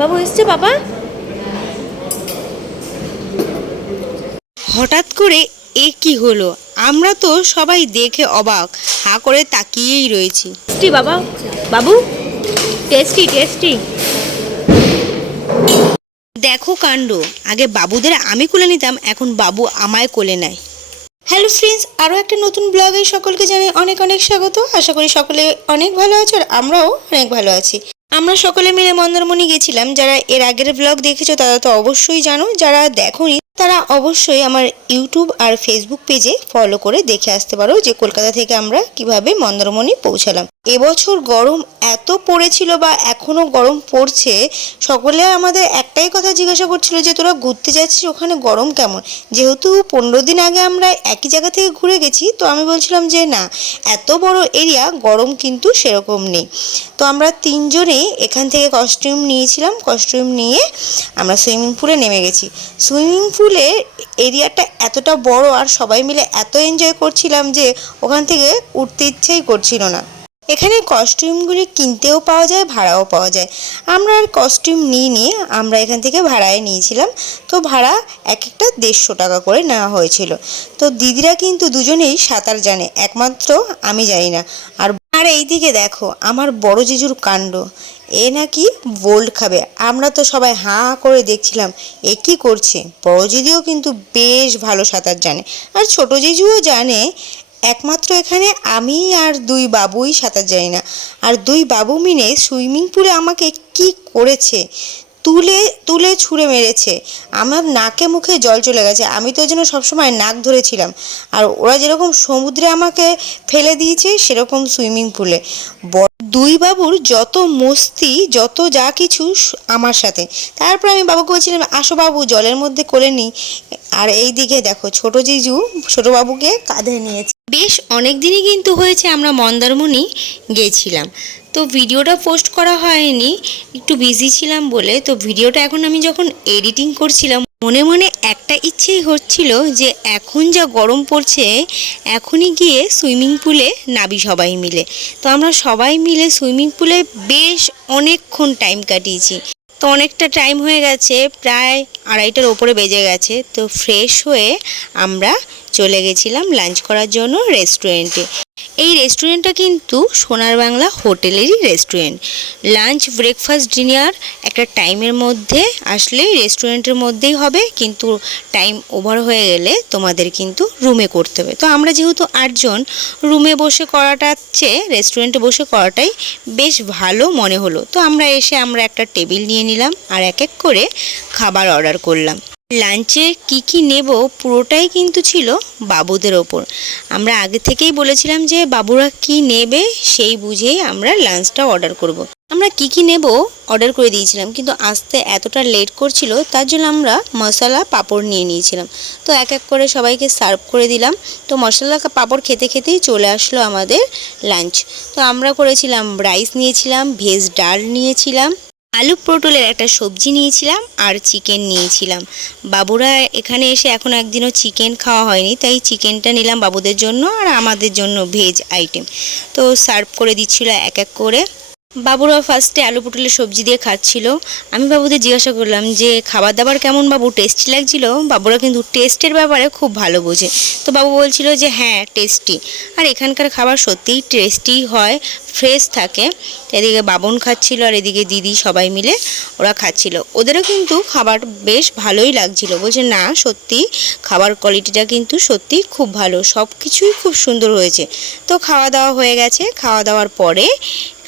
বাবু এসছে বাবা? হঠাৎ করে এ কি হলো? আমরা তো সবাই দেখে অবাক হা করে তাকিয়েই রয়েছি। টেস্টি বাবা। বাবু? Tasty tasty. দেখো কাণ্ড। আগে বাবুদের আমি কোলে নিতাম এখন বাবু আমায় কোলে নেয়। হ্যালো ফ্রেন্ডস আরও একটা নতুন ব্লগে সকলকে জানাই অনেক অনেক স্বাগত। আশা করি সকলে অনেক ভালো আছে আর আমরাও অনেক ভালো আছি। আমরা সকলে মিলে মন্দারমণি গেছিলাম। যারা এর আগের ব্লগ দেখেছ, তারা তো অবশ্যই জানো। যারা দেখোনি, তারা অবশ্যই আমার ইউটিউব আর ফেসবুক পেজে ফলো করে দেখে আসতে পারো যে কলকাতা থেকে আমরা কীভাবে মন্দারমণি পৌঁছালাম। এবছর গরম এত পড়েছিল বা এখনও গরম পড়ছে, সকলে আমাদের একটাই কথা জিজ্ঞাসা করছিল যে তোরা ঘুরতে যাচ্ছিস, ওখানে গরম কেমন? যেহেতু পনেরো দিন আগে আমরা একই জায়গা থেকে ঘুরে গেছি, তো আমি বলছিলাম যে না, এত বড় এরিয়া, গরম কিন্তু সেরকম নেই। তো আমরা তিনজনেই এখান থেকে কস্টিউম নিয়েছিলাম কস্টিউম নিয়ে আমরা সুইমিং পুলে নেমে গেছি। সুইমিং পুলে এরিয়াটা এতটা বড় আর সবাই মিলে এত এনজয় করছিলাম যে ওখান থেকে উঠতে ইচ্ছেই করছিল না। এখানে কস্টিউমগুলি কিনতেও পাওয়া যায়, ভাড়াও পাওয়া যায়। আমরা আর কস্টিউম নিই নিয়ে আমরা এখান থেকে ভাড়ায় নিয়েছিলাম। তো ভাড়া এক একটা দেড়শো টাকা করে নেওয়া হয়েছিল। তো দিদিরা কিন্তু দুজনেই সাঁতার জানে, একমাত্র আমি জানি না। আর আর এইদিকে দেখো, আমার বড় জিজুর কাণ্ড। এ নাকি বোল্ড খাবে। আমরা তো সবাই হাঁ করে দেখছিলাম, এ কি করছে? বড় জিদিও কিন্তু বেশ ভালো সাঁতার জানে। আর ছোট জিজুও জানে একমাত্র এখানে আমি আর দুই বাবুই সাঁতার জানি না। আর দুই বাবু মিলে সুইমিং পুলে আমাকে কি করেছে? তুলে তুলে ছুঁড়ে মেরেছে। আমার নাকে মুখে জল চলে গেছে। আমি তো যেন সবসময় নাক ধরেছিলাম। আর ওরা যেরকম সমুদ্রে আমাকে ফেলে দিয়েছে, সেরকম সুইমিং পুলে। দুই বাবুর যত মস্তি, যত যা কিছু আমার সাথে। তারপর আমি বাবুকে বলছিলাম, আসো বাবু, জলের মধ্যে করে নি আর এই দিকে দেখো, ছোট জিজু ছোট বাবুকে কাঁধে নিয়েছে। বেশ অনেক দিনই কিন্তু হয়েছে আমরা মন্দারমণি গেছিলাম। তো ভিডিওটা পোস্ট করা হয়নি, একটু বিজি ছিলাম বলে, তো ভিডিওটা এখন আমি যখন এডিটিং করছিলাম, মনে মনে একটা ইচ্ছেই হচ্ছিল যে এখন যা গরম পড়ছে, এখনই গিয়ে সুইমিং পুলে নাবি সবাই মিলে। তো আমরা সবাই মিলে সুইমিং পুলে বেশ অনেকক্ষণ টাইম কাটিয়েছি। তো অনেকটা টাইম হয়ে গেছে, প্রায় আড়াইটার ওপরে বেজে গেছে, তো ফ্রেশ হয়ে আমরা চলে গেছিলাম লাঞ্চ করার জন্য রেস্টুরেন্টে। এই রেস্টুরেন্টটা কিন্তু সোনার বাংলা হোটেলেরই রেস্টুরেন্ট। লাঞ্চ, ব্রেকফাস্ট, ডিনার একটা টাইমের মধ্যে আসলে রেস্টুরেন্টের মধ্যেই হবে, কিন্তু টাইম ওভার হয়ে গেলে তোমাদের কিন্তু রুমে করতে হবে। তো আমরা যেহেতু আটজন, রুমে বসে করাটা চেয়ে রেস্টুরেন্টে বসে করাটাই বেশ ভালো মনে হলো। তো আমরা এসে আমরা একটা টেবিল নিয়ে নিলাম আর এক এক করে খাবার অর্ডার করলাম। লাঞ্চে কি কি নেব পুরোটাই কিন্তু ছিল বাবুদের ওপর। আমরা আগে থেকেই বলেছিলাম যে বাবুরা কি নেবে সেই বুঝেই আমরা লাঞ্চটা অর্ডার করব। আমরা কি কি নেব অর্ডার করে দিয়েছিলাম, কিন্তু আসতে এতটা লেট করছিল, তার জন্য আমরা মশলা, পাঁপড় নিয়ে নিয়েছিলাম। তো এক এক করে সবাইকে সার্ভ করে দিলাম। তো মশলা, পাঁপড় খেতে খেতেই চলে আসলো আমাদের লাঞ্চ তো আমরা করেছিলাম রাইস নিয়েছিলাম ভেজ ডাল নিয়েছিলাম। আলু পটলের একটা সবজি নিয়েছিলাম আর চিকেন নিয়েছিলাম। বাবুরা এখানে এসে এখন একদিনও চিকেন খাওয়া হয়নি, তাই চিকেনটা নিলাম বাবুদের জন্য আর আমাদের জন্য ভেজ আইটেম। তো সার্ভ করে দিচ্ছিল এক এক করে। বাবুরা ফার্স্টে আলু পটলের সবজি দিয়ে খাচ্ছিল। আমি বাবুদের জিজ্ঞাসা করলাম যে খাবার দাবার কেমন বাবু? টেস্টি লাগছিল? বাবুরা কিন্তু টেস্টের ব্যাপারে খুব ভালো বোঝে। তো বাবু বলছিল যে হ্যাঁ টেস্টি আর এখানকার খাবার সত্যিই টেস্টি হয় ফ্রেশ থাকে। এদিকে বাবন খাচ্ছিল আর এদিকে দিদি সবাই মিলে ওরা খাচ্ছিল। ওদেরও কিন্তু খাবার বেশ ভালোই লাগছিল। বলছে, না সত্যি খাবার কোয়ালিটিটা কিন্তু সত্যি খুব ভালো। সব কিছুই খুব সুন্দর হয়েছে। তো খাওয়া দাওয়া হয়ে গেছে। খাওয়া দাওয়ার পরে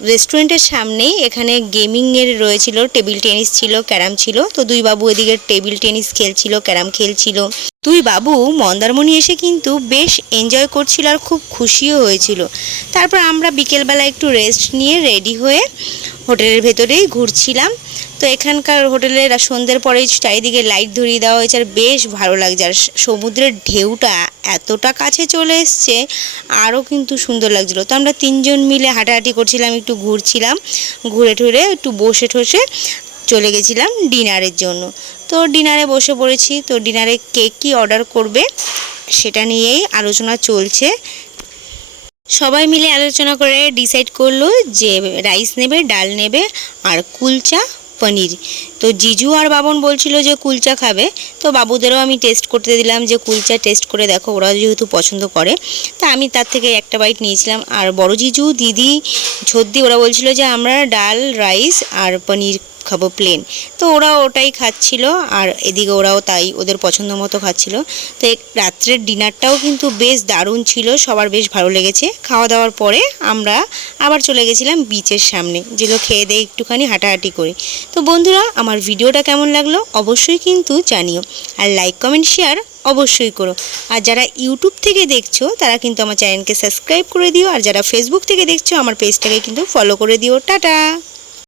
রেস্টুরেন্টের সামনে এখানে গেমিংয়ের রয়েছিল, টেবিল টেনিস ছিল, ক্যারাম ছিল। তো দুই বাবু এদিকে টেবিল টেনিস খেলছিল, ক্যারাম খেলছিল। দুই বাবু মন্দারমণি এসে কিন্তু বেশ এনজয় করছিল আর খুব খুশিও হয়েছিল। তারপর আমরা বিকেলবেলা একটু রেস্ট নিয়ে রেডি হয়ে হোটেলের ভেতরেই ঘুরছিলাম। তো এখানকার হোটেলের সন্ধ্যের পরে চারিদিকে লাইট ধরিয়ে দেওয়া হয়েছে, আর বেশ ভালো লাগছে। আর সমুদ্রের ঢেউটা এতটা কাছে চলে এসছে, আরও কিন্তু সুন্দর লাগছিল। তো আমরা তিনজন মিলে হাঁটাহাঁটি করছিলাম, একটু ঘুরছিলাম, ঘুরে টুরে একটু বসে ঠসে চলে গেছিলাম ডিনারের জন্য। তো ডিনারে বসে পড়েছি, তো ডিনারে কে কী অর্ডার করবে সেটা নিয়েই আলোচনা চলছে। সবাই মিলে আলোচনা করে ডিসাইড করল যে রাইস নেবে, ডাল নেবে, আর কুলচা পনির। তো জিজু আর বাবন বলছিল যে কুলচা খাবে। তো বাবুদেরও আমি টেস্ট করতে দিলাম যে কুলচা টেস্ট করে দেখো ওরা যেহেতু পছন্দ করে। তা আমি তার থেকে একটা বাইট নিয়েছিলাম। আর বড় জিজু, দিদি, ছোদ্দি, ওরা বলছিল যে আমরা ডাল রাইস আর পনির খাব প্লেন তো ওরা ওটাই খাচ্ছিল, আর এদিকে ওরাও তাই ওদের পছন্দ মতো খাচ্ছিল। তো রাত্রের ডিনারটাও কিন্তু বেশ দারুণ ছিল, সবার বেশ ভালো লেগেছে। খাওয়া দাওয়ার পরে আমরা আবার চলে গেছিলাম বিচের সামনে, যেগুলো খেয়ে দিয়ে একটুখানি হাঁটাহাঁটি করি। তো বন্ধুরা, আমার ভিডিওটা কেমন লাগল অবশ্যই কিন্তু জানিও, আর লাইক কমেন্ট শেয়ার অবশ্যই করো। আর যারা ইউটিউব থেকে দেখছ, তারা কিন্তু আমার চ্যানেলকে সাবস্ক্রাইব করে দিও, আর যারা ফেসবুক থেকে দেখছ, আমার পেজটাকে কিন্তু ফলো করে দিও। টাটা!